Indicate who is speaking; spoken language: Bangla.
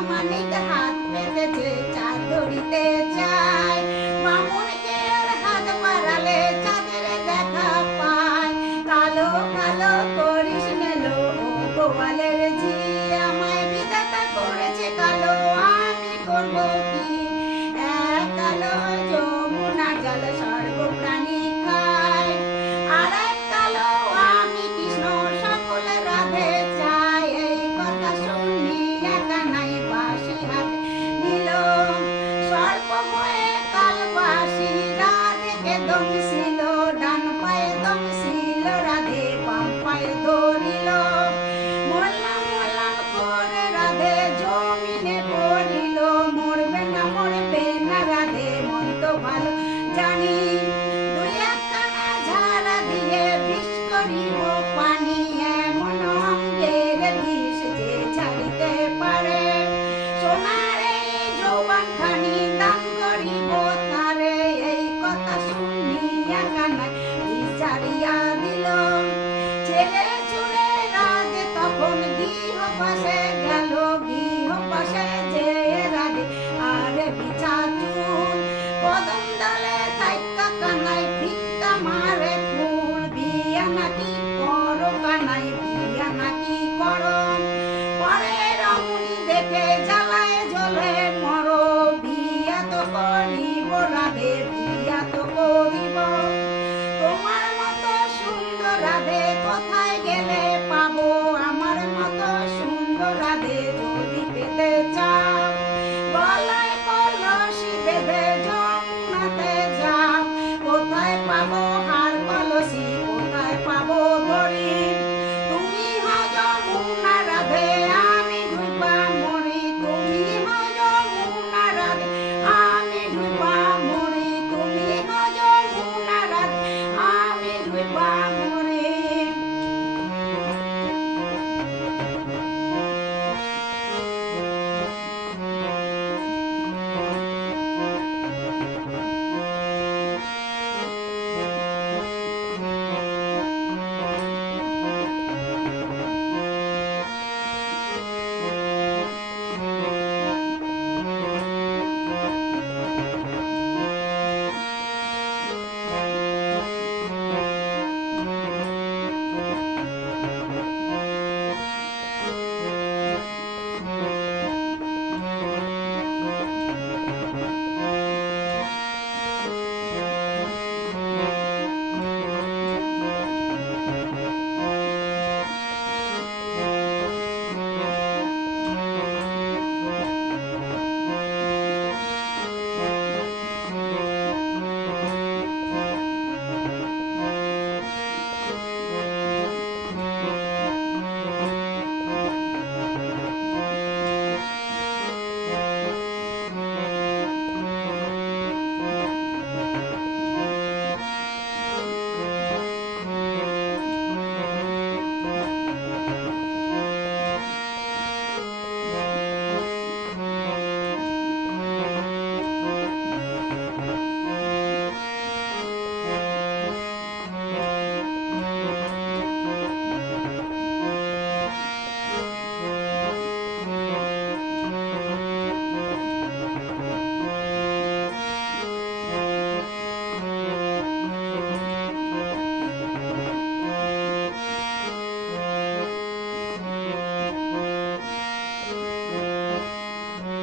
Speaker 1: মানিক হাত পেতেছে চাঁদ ধরিতে চাঁদ